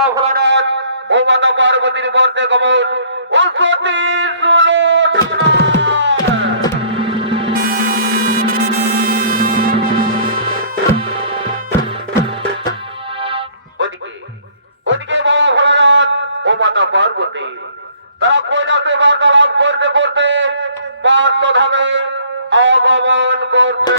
বাবা ভোলানাথ ও মাতা পার্বতীর বর্তে গমন ও সতী সুলোচনা। ওদিকে বাবা ভোলানাথ ও মাতা পার্বতী তারা কৈলাসে বার্তালাপ করতে করতে পার্থধামে আগমন করছে।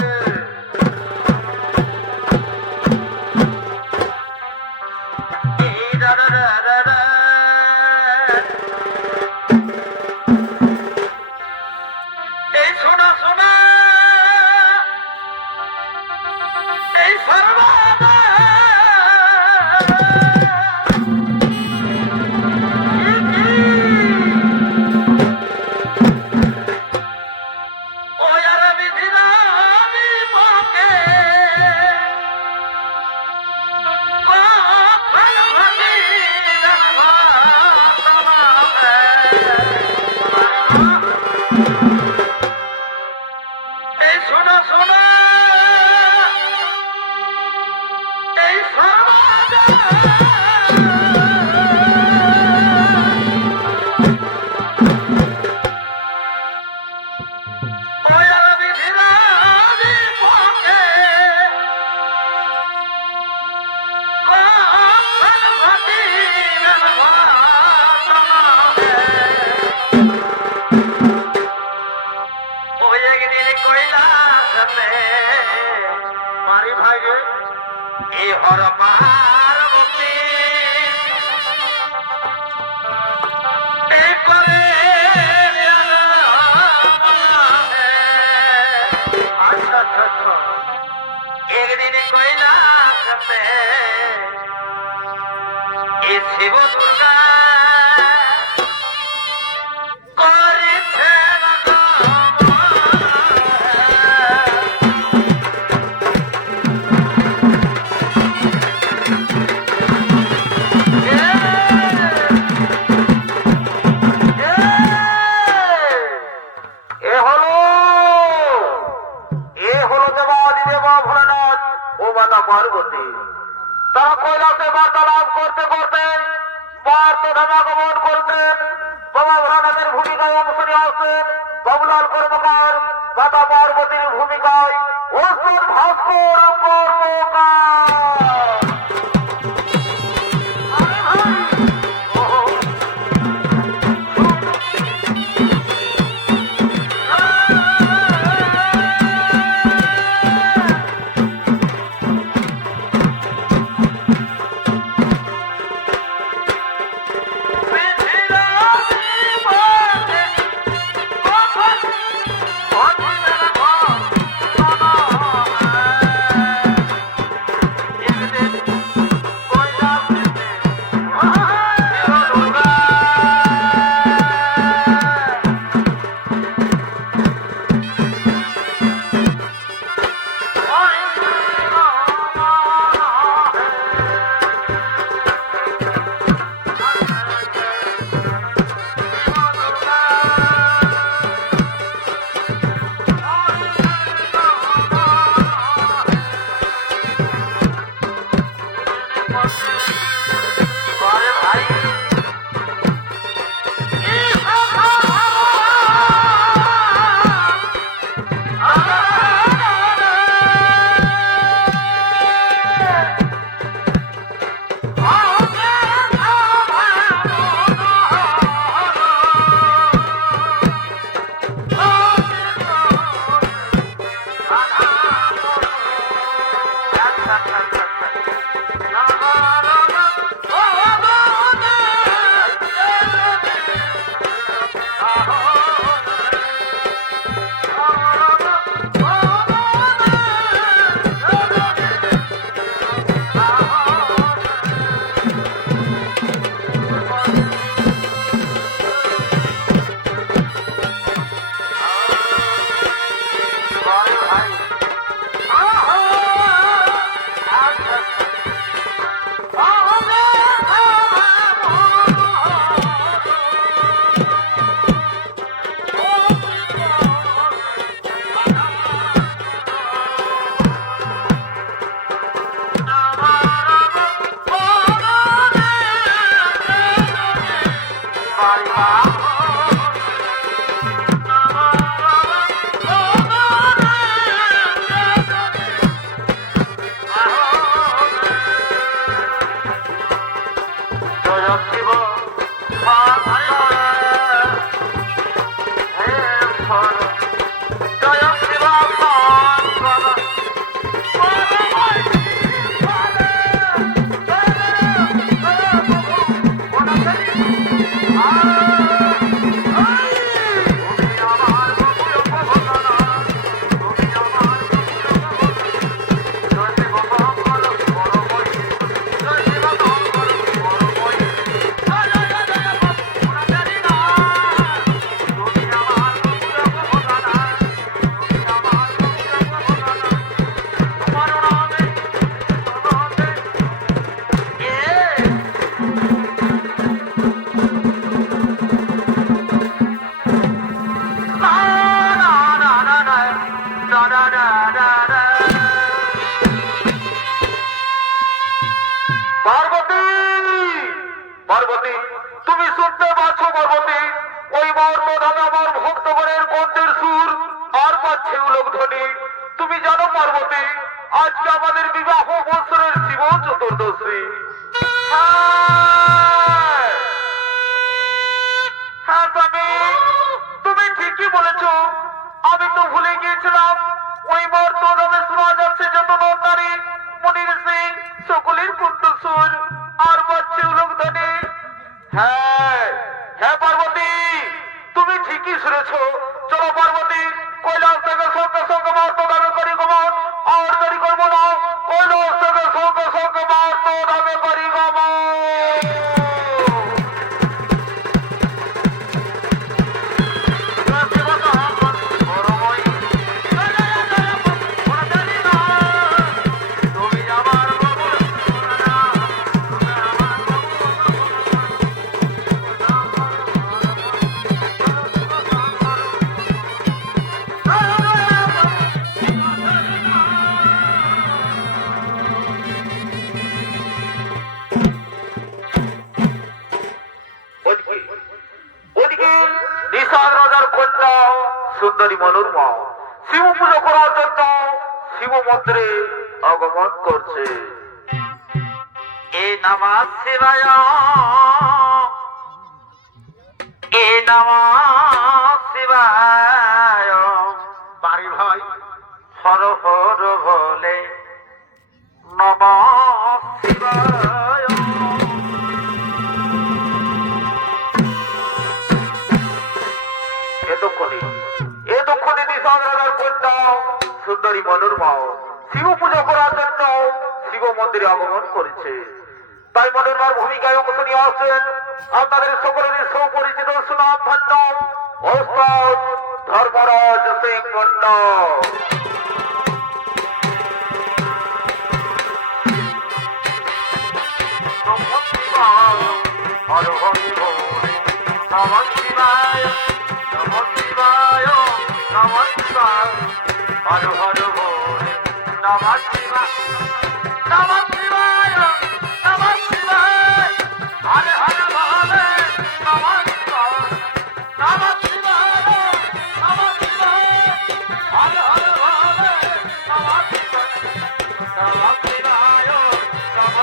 শিব দুর্গা পার্বতী তারা কৈলাসে বার্তালাপ করতে করতে পার্থধামে আগমন করতেন। বাবা ভোলানাথের ভূমিকায় অংশ নিয়ে আসতেন বাবুলাল কর্মকার, মাতা পার্বতীর ভূমিকায় ওস্তাদ ভাস্কর কর্মকার। না পার্বতী, পার্বতী, তুমি শুনতে পাচ্ছ পার্বতী? ওই বর্তমানে আমার ভক্তগণের কণ্ঠের সুর আর পাচ্ছে উলকধ্বনি। তুমি জানো পার্বতী, আজকে আমাদের বিবাহ বৎসরের শিব চতুর্দশী। হ্যাঁ, হ্যাঁ স্বামী, তুমি ঠিকই বলেছ। আমি তো ভুলে গিয়েছিলাম ওই বর্তমানে শোনা যাচ্ছে যত নন্দারি মনির সিং সকলের কণ্ঠস্বর আর পাচ্ছে উলকধ্বনি। হ্যাঁ, হ্যাঁ পার্বতী, তুমি ঠিকই শুনেছ। চলো পার্বতী, কৈলাস থেকে সঙ্গে সঙ্গে মার্ত দাবি করি গমন। আর দেরি করবো না, কৈলাস থেকে সঙ্গে সঙ্গে মার্ত দাবি করি গমন। সুন্দরী মনোরমা শিব পুজো করার জন্য শিব মন্দিরে আগমন করছে। এ নমঃ শিবায়, এ নমঃ শিবায়। বাড়ি ভাই, হর হর বলে নমঃ শিবায়। এতক্ষণে নিশাদ রাজার কন্যা সুন্দরী মনোরমা শিব পুজো করার জন্য শিব মন্দিরে আগমন করেছে। তাই মনোরমার ভূমিকায় অংশ নিয়ে আসছেন আপনাদের সকলের সুপরিচিত সুনাম ধন্য ওস্তাদ ধর্মরাজ সিং মুন্ডা। নমঃ শিবায়, হর হর বলে নমঃ শিবায়, নমঃ শিবায়, নমঃ শিবায়, হর হর বলে নমঃ শিবায়, নমঃ শিবায়, নমঃ শিবায়, হর হর বলে নমঃ শিবায়, নমঃ শিবায়, নমঃ শিবায়, হর হর বলে নমঃ শিবায়, নমঃ শিবায়, নমঃ শিবায়,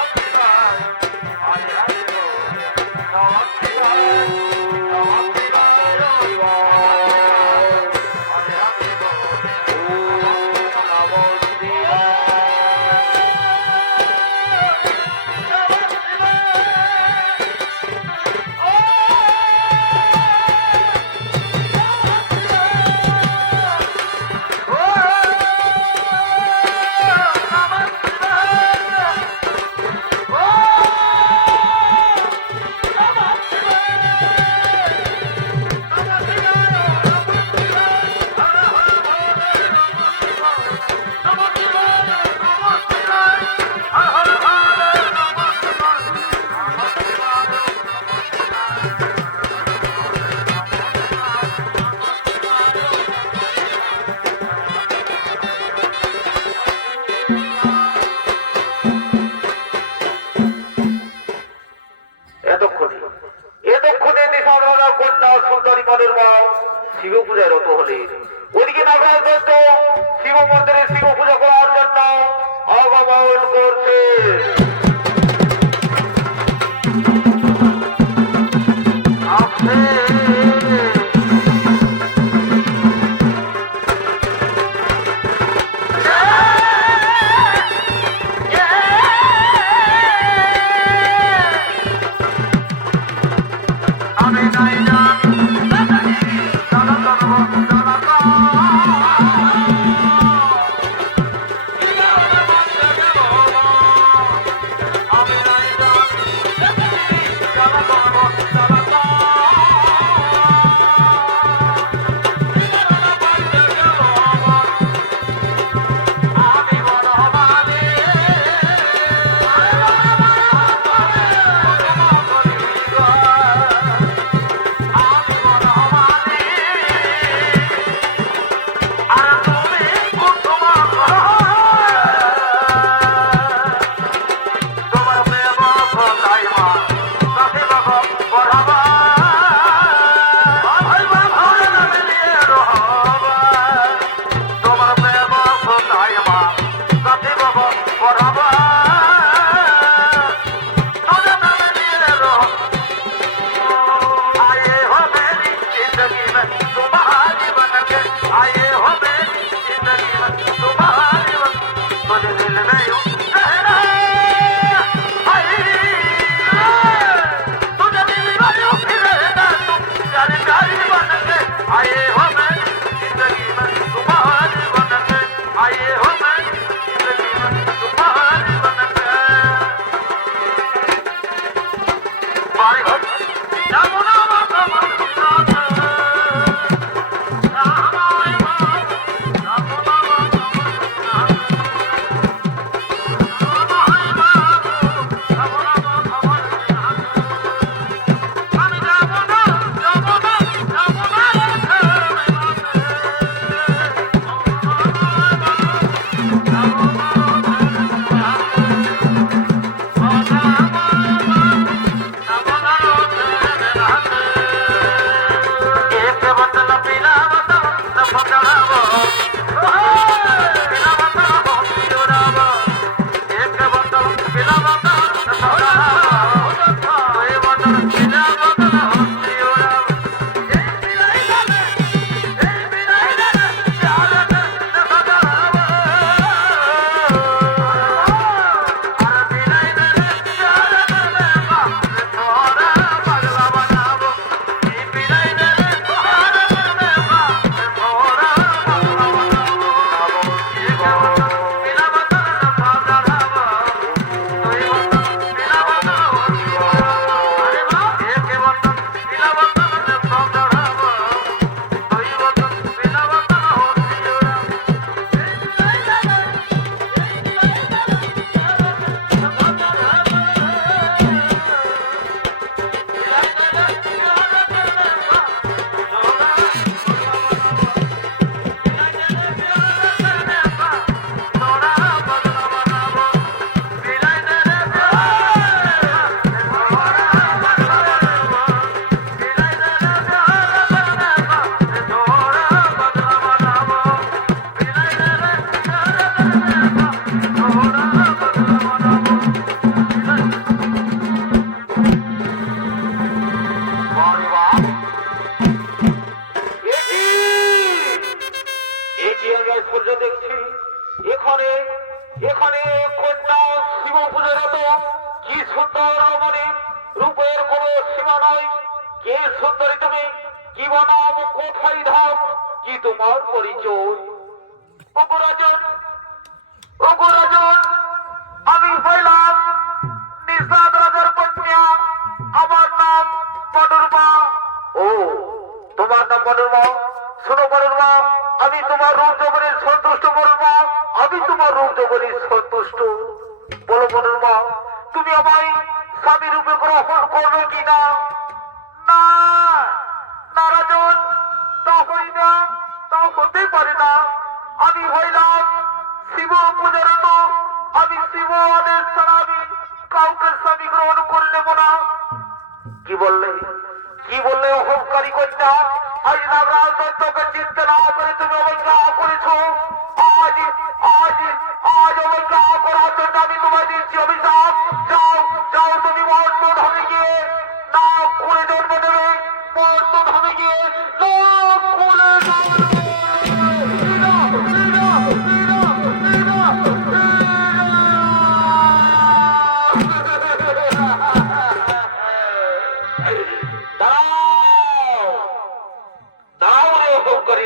হর হর বলে নমঃ শিবায়, নমঃ এতক্ষণে নিশাদ রাজার কন্যা সুন্দরী মনোরমা শিব পূজায় রত হলেন। ওদিকে নাগাল দত্ত শিব মন্দিরে শিব পূজা করার জন্য আগমন করছে। নয়। কে সুন্দরী তুমি? কি বনাম, কোথায় ধাম, কি তোমার পরিচয়? ওগো রাজন, ওগো রাজন, আমি হইলাম নিষাদ রাজার কন্যা। আমার নাম মনোরমা। ও, তোমার নাম মনোরমা? শোনো মনোরমা, আমি তোমার রূপ যৌবনে সন্তুষ্ট। মনোরমা, আমি তোমার রূপ যৌবনে সন্তুষ্ট। বলো মনোরমা, তুমি আমায় স্বামী রূপে গ্রহণ করবে কিনা? না, না রাজন, তা হই না, তা হতে পারে না। আমি হইলাম শিব পূজারত। আমি শিব আদেশ ছাড়া আমি কাউকে স্বামী গ্রহণ করে নেব না। কি বললে, কি বললে অহংকারী কন্যা? আজ নাগরাজ দত্তকে চিনতে না করে তুমি অবজ্ঞা করেছো। আজ আজ আজ অবজ্ঞা করার জন্য আমি তোমায় দিচ্ছি অভিশাপ। যাও, যাও, তুমি মর্ত ধামে গিয়ে না খুলে জন্ম দেবে। মর্ত ধামে গিয়ে না খুলে জন্ম দেবে।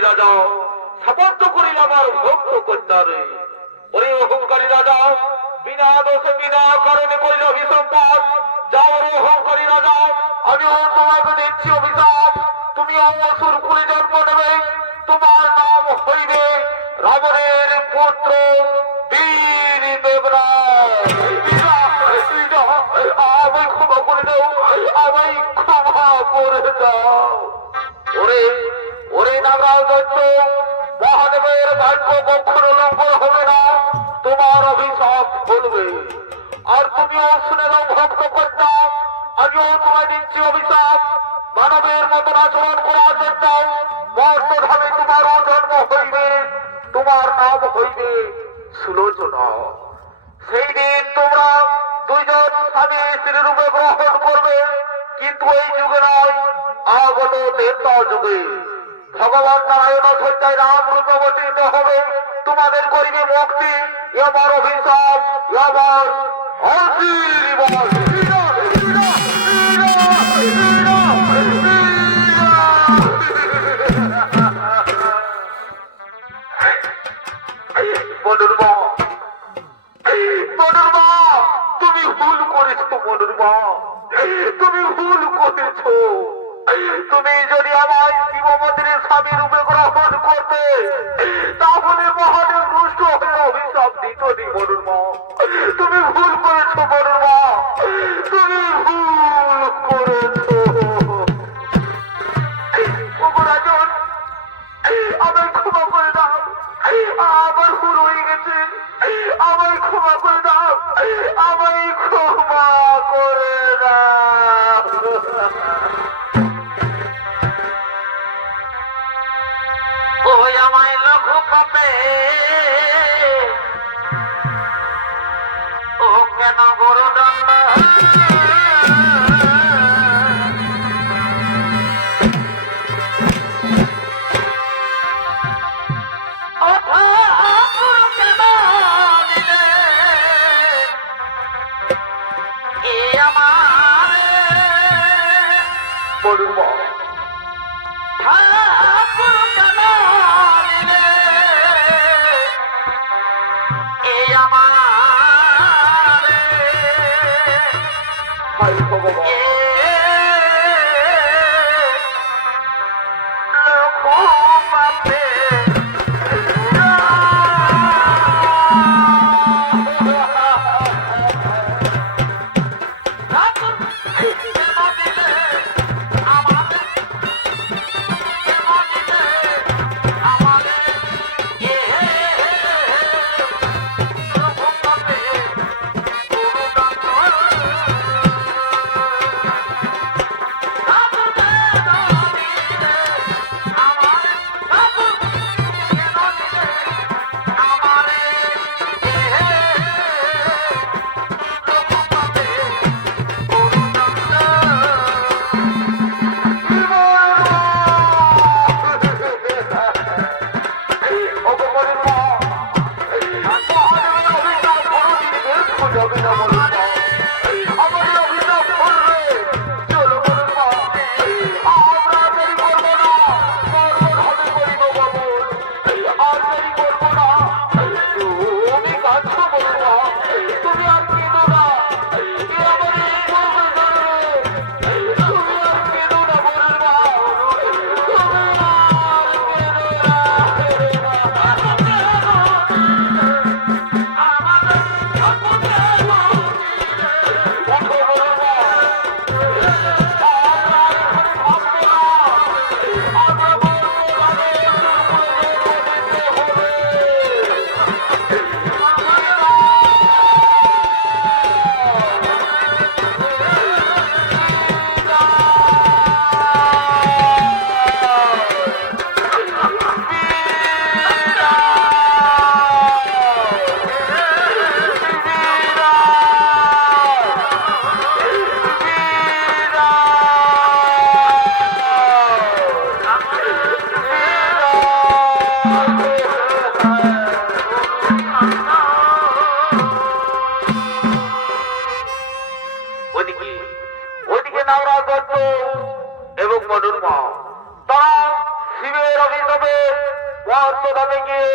রাজা সাপত্য করিল আমার ভক্ত কন্যারে। ওরে অহংকারী রাজা, বিনা দোষে বিনা কারণে করিল অভিসম্পাদ। যাও রে অহংকারী রাজা, আমিও তোমাকে দিচ্ছি অভিশাপ। তুমি অসুর কুলে জন্ম নেবে। তোমার নাম হইবে রাবণের পুত্র বীর দেবরাজ। আমায় ক্ষমা করে দাও, আমায় ক্ষমা করে দাও। ওরে, ওরে নাগরাজ দত্ত, মহাদেবের বাক্য কখনো লঙ্ঘন হবে না। তোমার অভিশাপ বলবে। আর তুমিও শুনে নাও ভক্ত কন্যা, আমিও তোমায় দিচ্ছি অভিশাপ। মানবের মতন আচরণ করার জন্য মর্তধামে তোমারও জন্ম হইবে। তোমার নাম হইবে সুলোচনা। সেই দিন তোমরা দুইজন স্বামী স্ত্রী রূপে গ্রহণ করবে। কিন্তু এই যুগে নয়, আগত দেবতা যুগে ভগবান নারায়ণ সজ্জায় রাম রূপে অবতীর্ণ হবে। তোমাদের করিবে মুক্তি। আমার অভিশাপ, আমার আশীর্বাদ। মনোরমা, মনোরমা, তুমি ভুল করেছো। মনোরমা, তুমি ভুল করেছো। তুমি যদি আমায় শিব মন্দিরের স্বামী রূপে গ্রহণ করতে, তাহলে মহাদেব রুষ্ট হয়ে অভিশাপ দিত নি। মনোরমা, তুমি ভুল করেছো। মনোরমা, তুমি ভুল করেছো। ওগো রাজন, আমায় ক্ষমা করে দাও। আমার ভুল হয়ে গেছে। আমায় ক্ষমা করে দাও। আমায় ক্ষমা করে দাও। ওই আমায় লঘু পাপে ও কেন গরুদণ্ড। ওইদিকে ওইদিকে নাগরাজ দত্ত এবং মনুর মা তারা শিবের অভিশাপে মহত্ব ধামে গিয়ে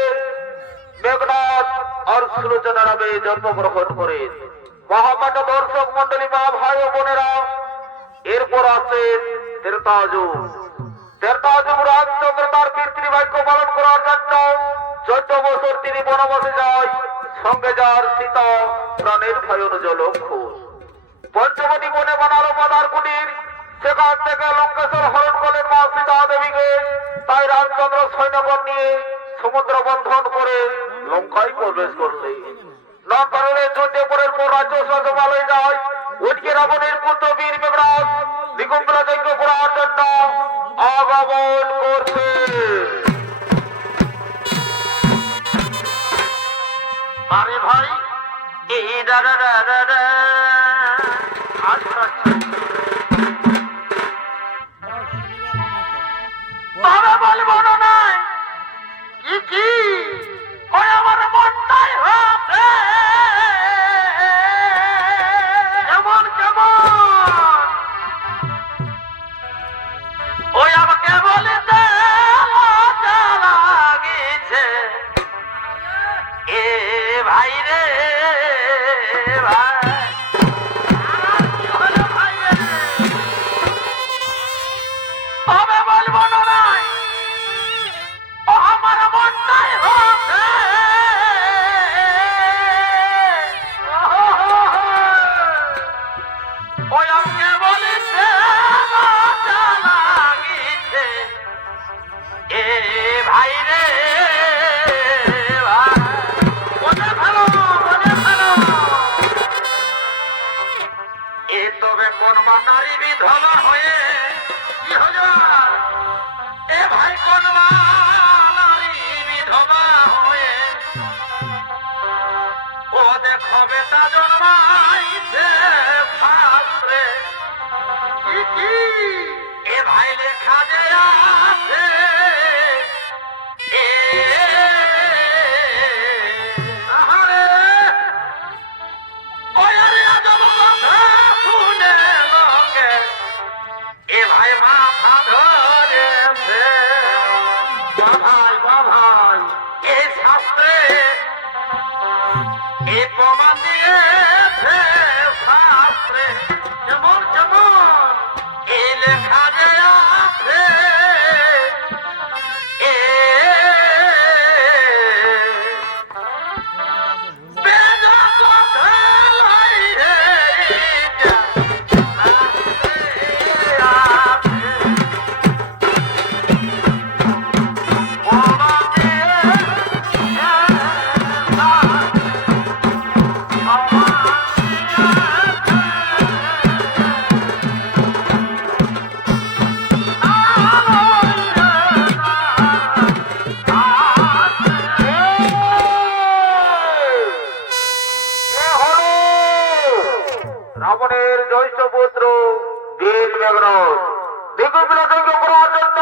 মেঘনাথ আর সুলোচনা নামে জন্মগ্রহণ করেন। মহামান্য দর্শক মন্ডলী, মা ভাই ও বোনেরা, এরপর আছে ত্রেতাযুগ। ত্রেতাযুগ রামচন্দ্র তার পিতৃবাক্য পালন করার জন্য 14 বছর তিনি বনবাসে যায়, সঙ্গে যার সীতা প্রাণের ভয়ন জলক্ষুর। পঞ্চবটী বনে বানালো বাধার কুটির, সেখান থেকে লঙ্কেশ্বর হরণ করলেন মা সীতা দেবীকে। তাই রামচন্দ্র সৈন্যবল নিয়ে সমুদ্র বন্ধন করে লঙ্কায় প্রবেশ করলে লঙ্কারের যুদ্ধে পরের পর রাজ্য সজমালয় যায়। ওইদিকে রাবণের পুত্র বীর মেঘরাজ দিগম্বরা যজ্ঞ করার জন্য আগমন করছে। আরে ভাই এই দাদা দাদা আচ্ছা বাবা বলবো না নাই কি কি ওই আমার মনটাই হবে কেমন কেমন ওই আমাকে বলে লাগিছে এ ভাই রে ভাই বলবো না নাই ও আমার মনটাই হবে ওই আমাকে বলিছে লাগিছে এ ভাই রে ভাই মনে ভালো এ তবে কোন নারী বিধবা হয়ে কি হলো এ ভাই কোন নারী বিধবা হয়ে ও দেখো বেটা জন্মাইছে শাস্ত্রে কি কি এ ভাই লেখা যে আছে এ আহারে ওই আরে আজব কথা শুনে লোকে এ ভাই মাথা ধরেছে ভাই এই শাস্ত্রে এ প্রমাণ দিয়েছে শাস্ত্রে যেমন যেমন এই লেখা যে আছে এ বেজা কথা লাই রে রাবণের জ্যৈষ্ঠ পুত্র বীর মেঘনাথ দিগম্বরা যজ্ঞ করার জন্য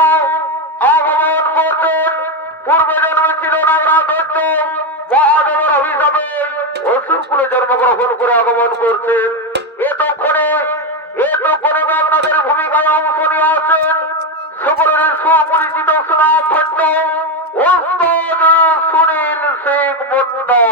আগমন করছেন। পূর্বে জন্মে ছিল নাগরাজ দত্ত, মহাদেবের অভিশাপে অসুরকুলে জন্মগ্রহণ করে আগমন করছেন। এতক্ষণে মেঘনাথের ভূমিকায় অংশ নিয়ে আসেন সকলের সুপরিচিত সুনাম ভট্ট ওস্তাদ সুনীল সিং মুন্ডা।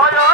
Oh,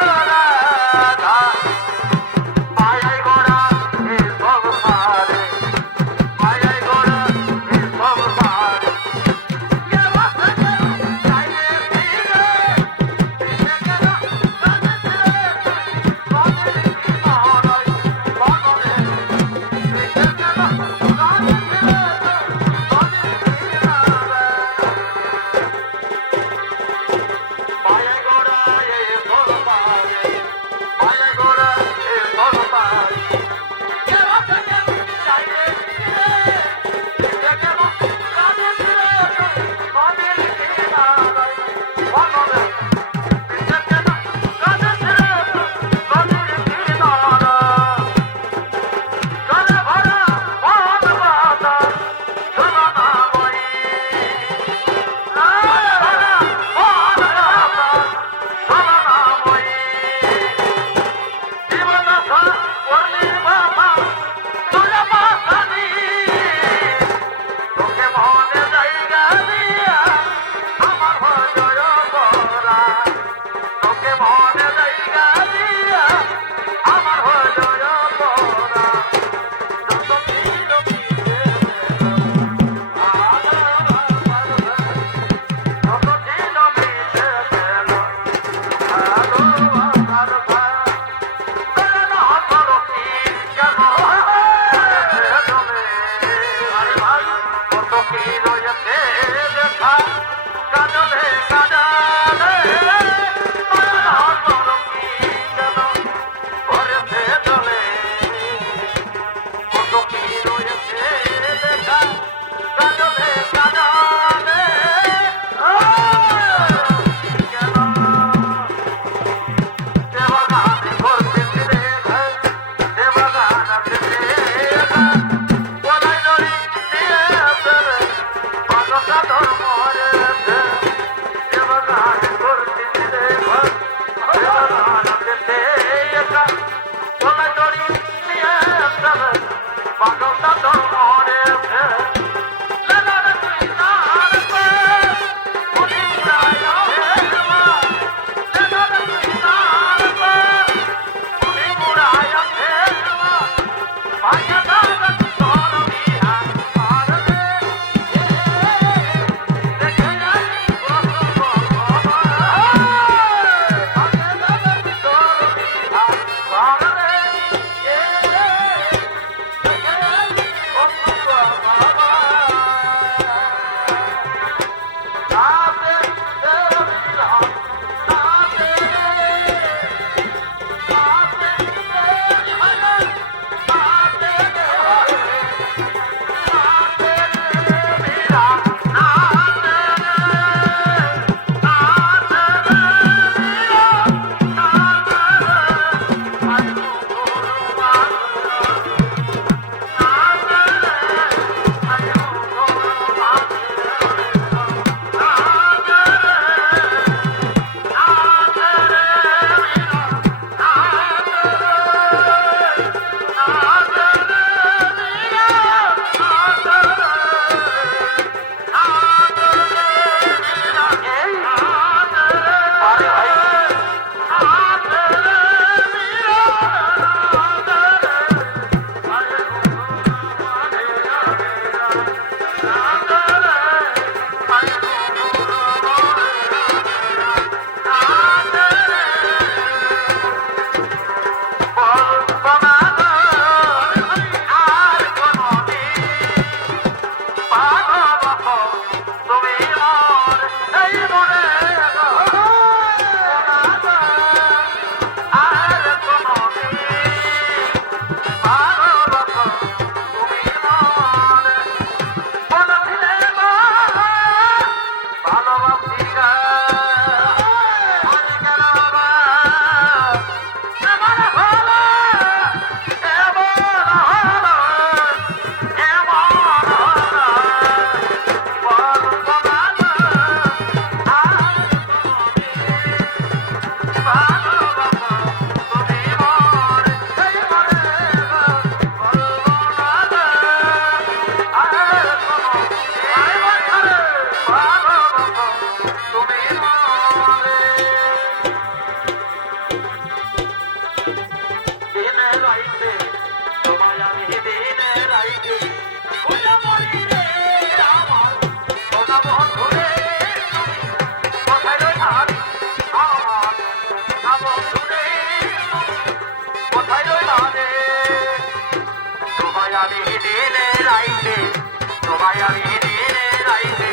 তোমায় আমি দিনে রাইতে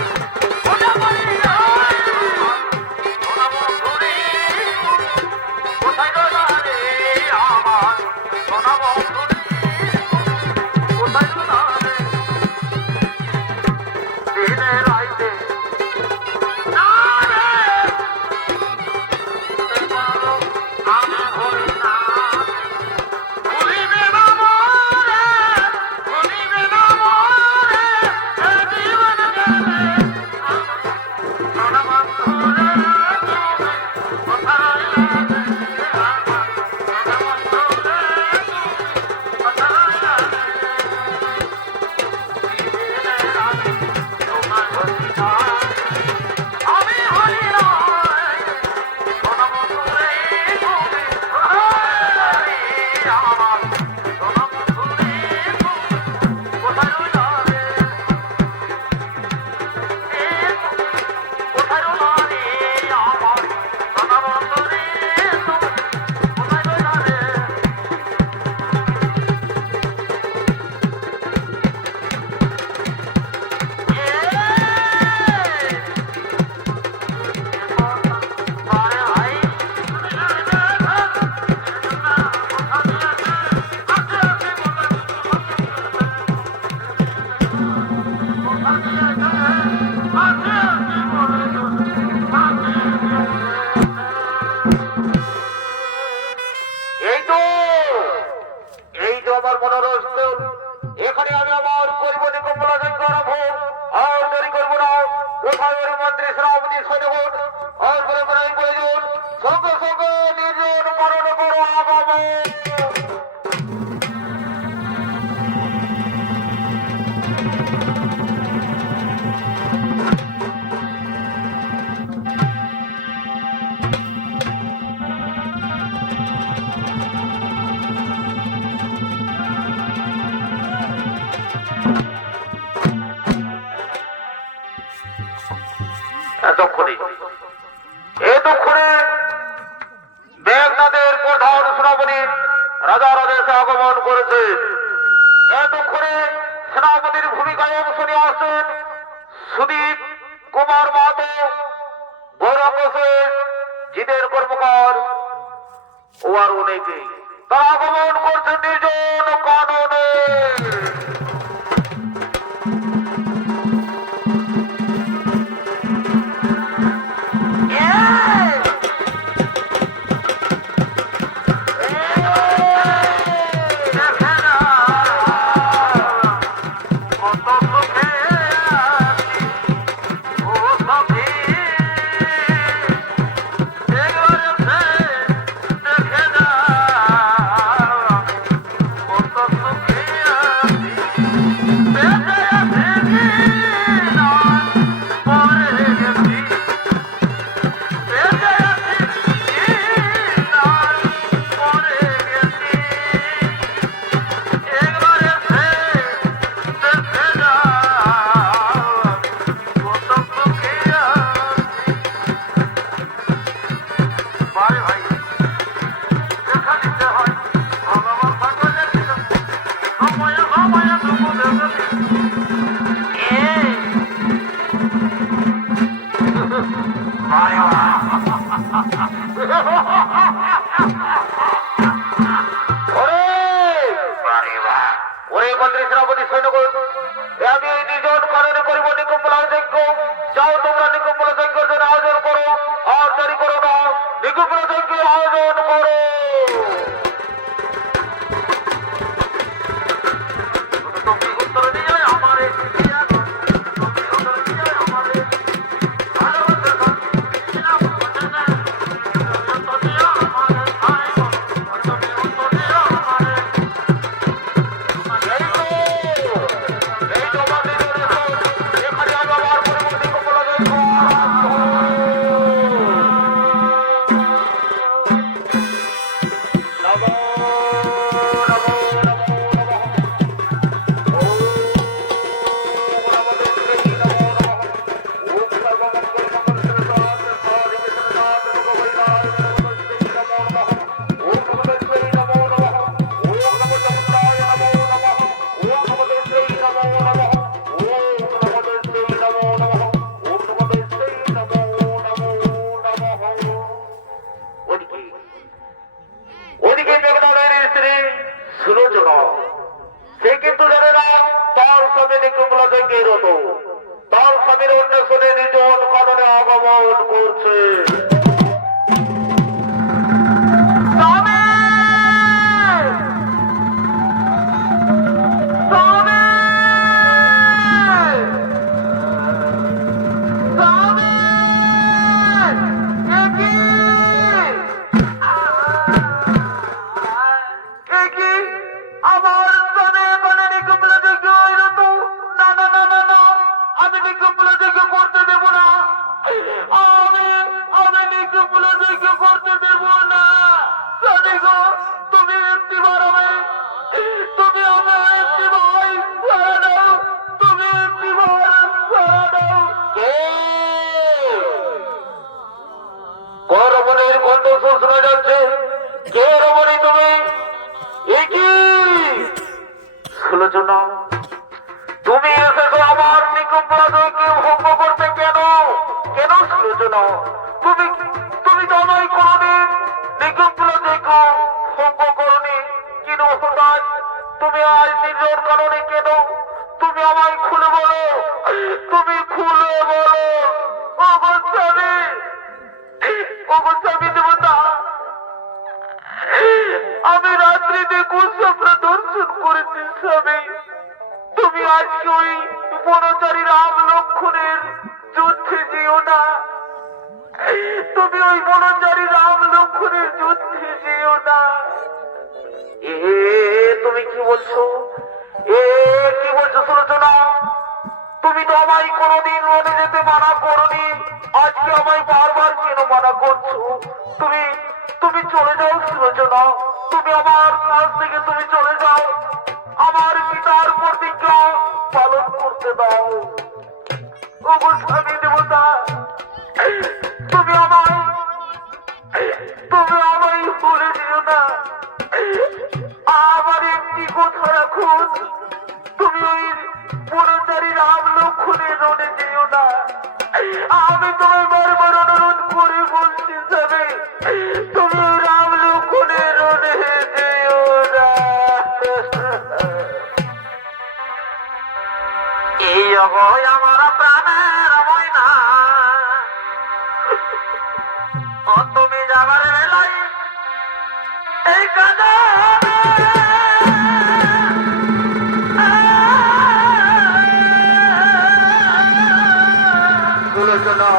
ওটা বলি না সোনা বন্ধুরে কোথায় গেলা রে আমার সোনা বন্ধুরে কোথায় গেলা রে দিনে রাইতে না রে তোমারও আমি হই না ভুলিবে না মোরে ভুলিবে না মোরে এ জীবন গেলে সোনা বন্ধুরে তুমি কোথায় গেলে আমার সোনা বন্ধুরে তুমি কোথায় গেলে দিনে রাতে তোমার হই না আমি হই না সোনা বন্ধুরে তুমি কোথায় গেলে আমার সোনা বন্ধুরে তুমি কোথায় রইলা রে কোথায় রইলা রে আমার সোনা বন্ধুরে তুমি কোথায় রইলা রে এই তো আমার মনোরস্থ এখানে আমি আমার করবো নিকম্বলা যজ্ঞ আরম্ভ আর দেরি করবো না কোথায় ওর মন্ত্রী সেনাপতি সৈন্যগণ আর বলে বলে প্রয়োজন সঙ্গে সঙ্গে নির্জন পালন করো আগামী এতক্ষণে মেঘনাদের প্রধান সেনাপতি রাজার আদেশে আগমন করেছেন। এতক্ষণে সেনাপতির ভূমিকায় অংশ নিয়ে আসছেন সুদীপ কুমার মাহাতো, গৌরব শেঠ, জিতের কর্মকার ও আর অনেকে তারা আগমন করছেন নির্জন কাননে। যাও তোমরা নিকুম্বলা যজ্ঞের জন্য আয়োজন করো আর দেরি করো না, নিকুম্বলা যজ্ঞের আয়োজন করো। সুলোচনা। সে কিন্তু জানে না তার স্বামী নিকুম্বলা থেকে রত, তার স্বামীর অন্বেষণে নির্জন কারণে আগমন করছে। রমণীর কণ্ঠস্বর শোনা যাচ্ছে। কে রমণী তুমি? সুলোচনা, তুমি এসেছো আমার নিকুম্বলাকে ভঙ্গ করতে কেন? কেন সুলোচনা? তুমি তুমি তো আমায় কোনদিন নিকুম্বলাকে ভঙ্গ করনি, কিন্তু হঠাৎ তুমি আজ নিজের কারণে কেন? তুমি আমায় খুলে বলো, তুমি খুলে বলো। আমি রাত্রিতে কুস্বপ্ন দর্শন করেছি স্বামী। তুমি আজকে ওই বনচারী রাম লক্ষণের যুদ্ধে যেও না, তুমি ওই বনচারী রাম লক্ষণের যুদ্ধে যেও না। তুমি কি বলছো? কি বলছো সুলোচনা? তুমি তো আমায় কোনোদিন রনে যেতে মানা করনি, আজকে আমায় বারবার কেন মানা করছো? তুমি তুমি চলে যাও সুলোচনা, তুমি আমার কাছ থেকে তুমি চলে যাও, আমার পিতার প্রতিজ্ঞা পালন করতে দাও। ওগো স্বামী দেবতা, তুমি আমায় ভুলে দিও না। আমার একটি কথা রাখুন, তুমি ওই বনচারী রাম লক্ষণের রনে যেও না। আমি তোমায় বারবার অনুরোধ করে বলছি স্বামী, তুমি ওই রাম লক্ষণের রনে যেও না। এই অগয় আমার প্রাণের ময়না, ও তুমি যাবার বেলায় এই কাজে সুলোচনা,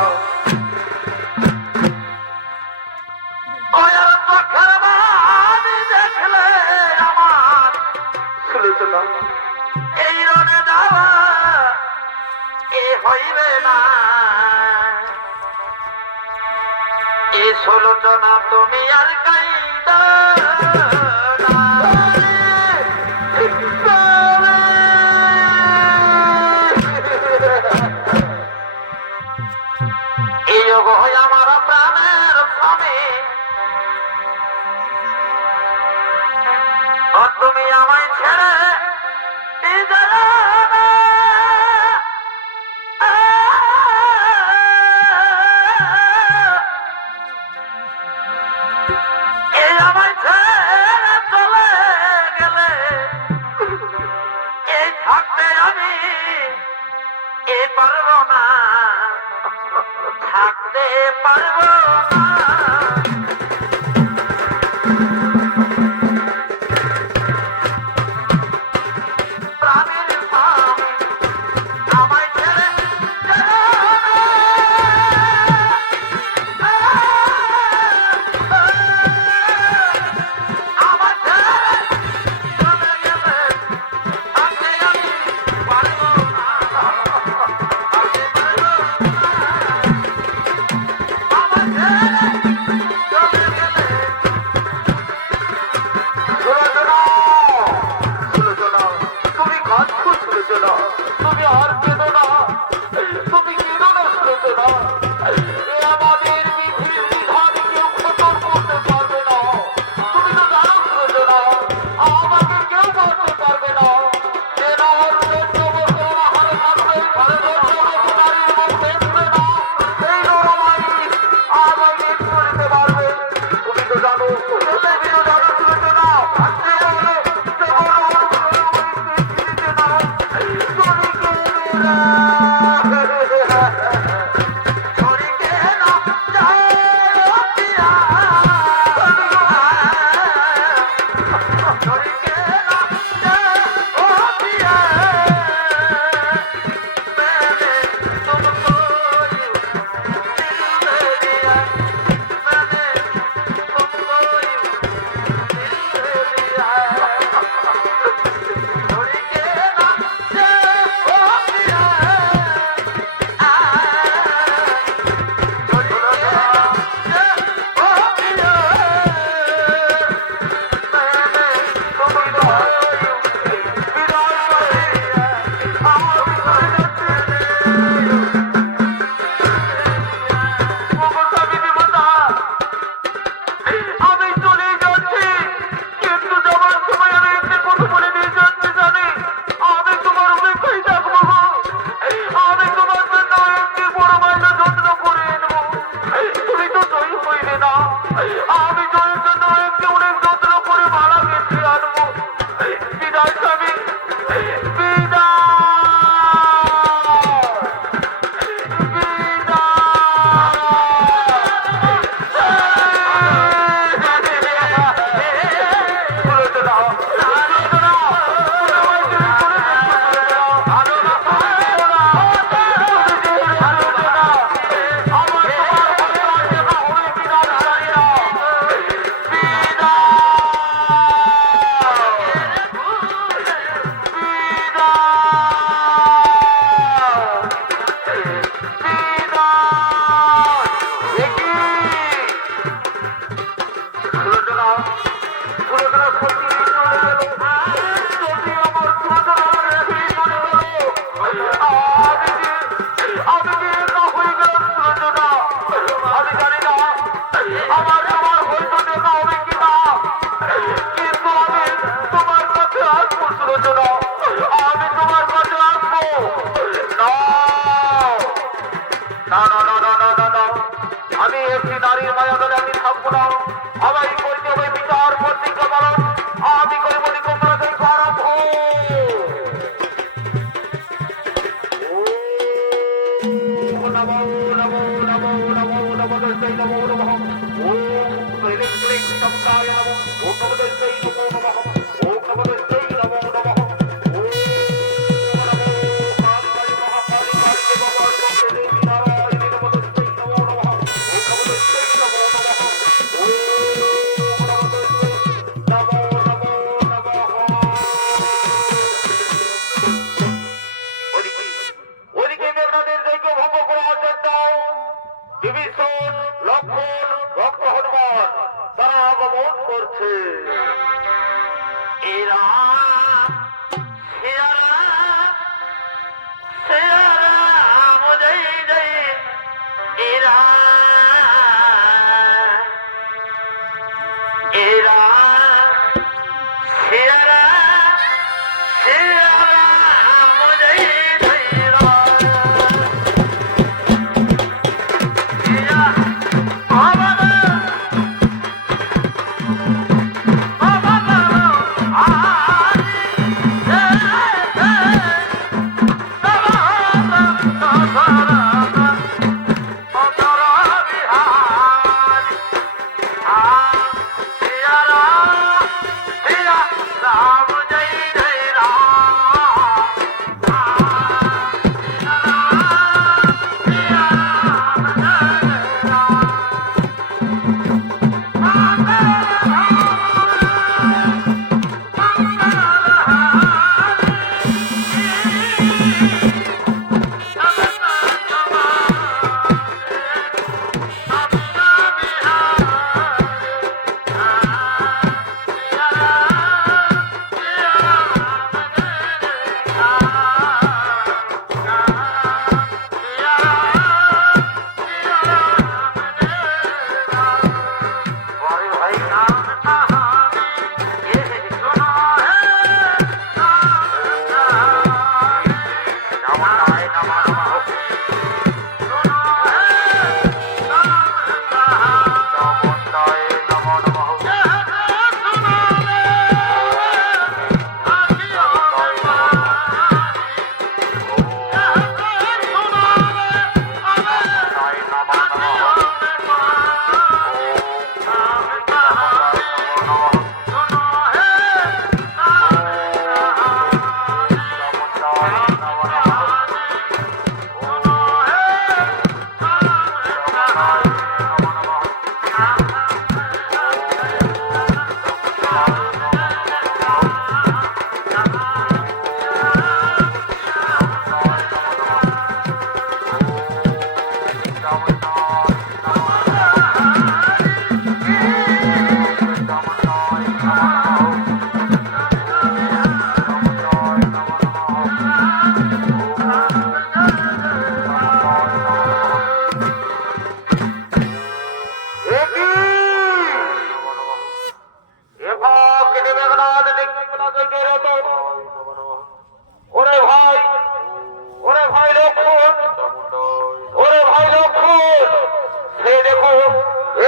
ওর চোখের বাণী দেখলে আমার সুলোচনা, এই রনে যাওয়া এ হইবে না। এই সুলোচনা তুমি আর কাইদা না। এই অগয় আমার প্রাণের স্বামী, ও তুমি আমায় ছেড়ে যাও না। এই আমায় ছেড়ে চলে গেলে এই থাকতে আমি পারবো না, থাকতে পারবো না। প্রাণের স্বামী আমায় ছেড়ে যেও না। আমায় ছেড়ে চলে গেলে থাকতে আমি পারবো না, থাকতে পারবো না। আমায় ছেড়ে আমি জয়ের জন্য একটি অনেক যত্ন করে মালা গেঁথে আনবো। বিদায় স্বামী, বিদায়। আমি একটি নারীর মায়া দলে আমি থাকবো না। আমায় করতে হবে বিচার প্রতিজ্ঞা পালন। আমি করবো নিকম্পরাধের আরম্ভ। নমো নমো নমো নমো নমো দর্শৈ নমো নমঃ। ওম ক্লীং ক্লীং সপ্তায় নমঃ। ওম নমো দর্শৈ নমো নমঃ। ওম নমো দর্শৈ নমো নমঃ। ওম নমো কান্তায় মহাকালী কার্যে ভগবান দেবী নারায়ণী নমো দর্শৈ নমো নমঃ। ওম নমো দর্শৈ নমো নমঃ। ওম নমো দর্শৈ নমো নমো নমঃ। ওদিকে মেঘনাদের যজ্ঞ ভঙ্গ করার জন্য বিভীষণ, লক্ষ্মণ, ভক্ত হনুমান তারা আগমন করছে। এরা শ্রীরাম জয় জয়। এরা শ্রীরাম জয় জয় রাম।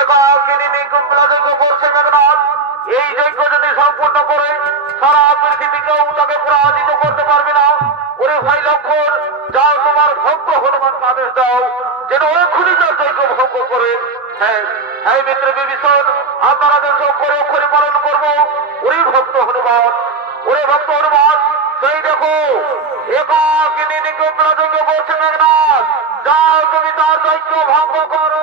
একাকিনী নিকুম্ভলা বলছে মেঘনাথ, এই যজ্ঞ যদি সম্পূর্ণ করে সারা পৃথিবীকেও তাকে পরাজিত করতে পারবে না। ওরে ভাই লক্ষণ, যাও তোমার ভক্ত হনুমানকে আদেশ দাও যেন এক্ষুনি তার যজ্ঞ ভঙ্গ করে। হ্যাঁ হ্যাঁ মিত্র বিভীষণ, আপনারা আদেশ করে অক্ষরে পালন করবো। ওরে ভক্ত হনুমান, ওরে ভক্ত হনুমান, সেই দেখো একাকিনী নিকম্বলা যজ্ঞ বলছে মেঘনাথ, যাও তুমি তার যজ্ঞ ভঙ্গ করো।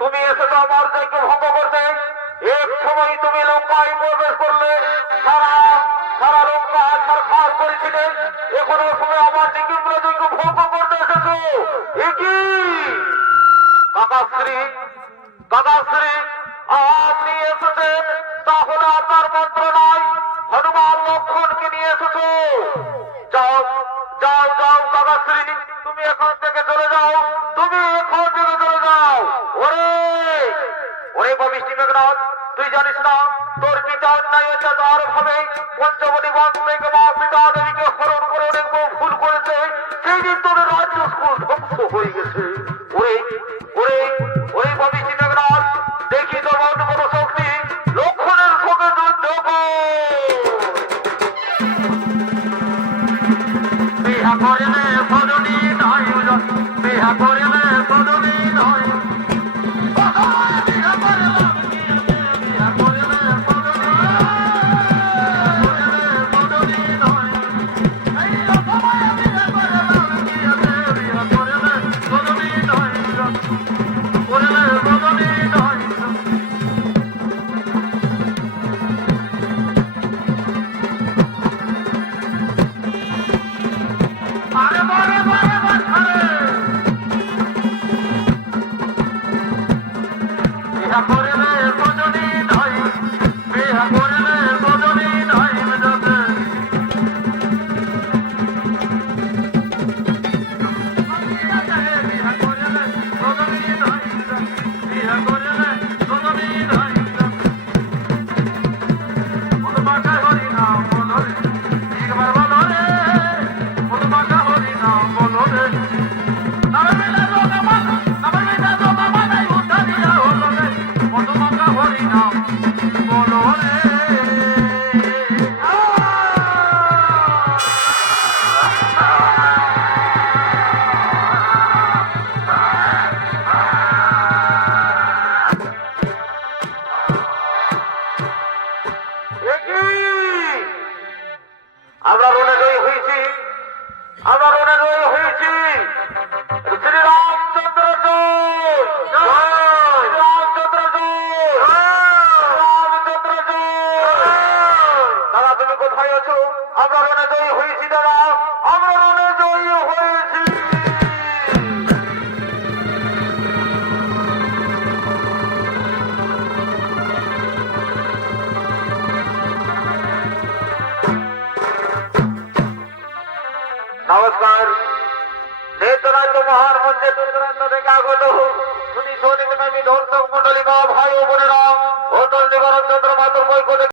তুমি এসেছো আমার যজ্ঞ ভঙ্গ করতে। এক সময় তুমি লঙ্কায় প্রবেশ করলে, সারা সারা লঙ্কা ছাড়খাড় করেছিলে, এখনো সময় আমার নিকুম্বলা যজ্ঞ ভঙ্গ করতে এসেছো। একই কাকাশ্রী, কাকাশ্রী, আপনি এসেছেন তাহলে আপনার মন্ত্র নাই, হনুমান লক্ষণকে নিয়ে এসেছো। যাও যাও যাও কাকাশ্রী, তুমি এখান থেকে চলে যাও, তুমি এখান থেকে চলে যাও। ওরে ওরে ভবিষ্যৎ মেঘনাথ, তুই জানিস না তোর পিতা অন্যায় অত্যাচার ভাবে পঞ্চবটি বন থেকে মা পিতা দেবীকে হরণ করে অনেক বড় ভুল করেছে। সেই দিন তোদের রাজ্য স্কুল ধ্বংস হয়ে গেছে। ওরে ওরে ওরে ভবিষ্যৎ মেঘনাথ, দেখি তোমার বড় শক্তি, লক্ষণের সঙ্গে যুদ্ধ কর। বিহা করিলে সজনী নয়, বিহা করিলে সজনী নয়, আমরা রণে জয়ী হয়েছি, আমরা রণে জয়ী হয়েছি। শ্রীরামচন্দ্র জয়, রামচন্দ্র জয়, রামচন্দ্র জয়। দাদা তুমি কোথায় আছো? আমরা রণে জয়ী হয়েছি দাদা, আমরা রণে জয়ী হয়েছি। নমস্কার, নেত্রান্ত মহান মঞ্চে দূরদূরান্ত থেকে আগত শুনি সৈনিক দর্শক মন্ডলী, ভাই ও বোনেরা, অটল নিবারণ চন্দ্র মাতুর বৈকুণ্ঠ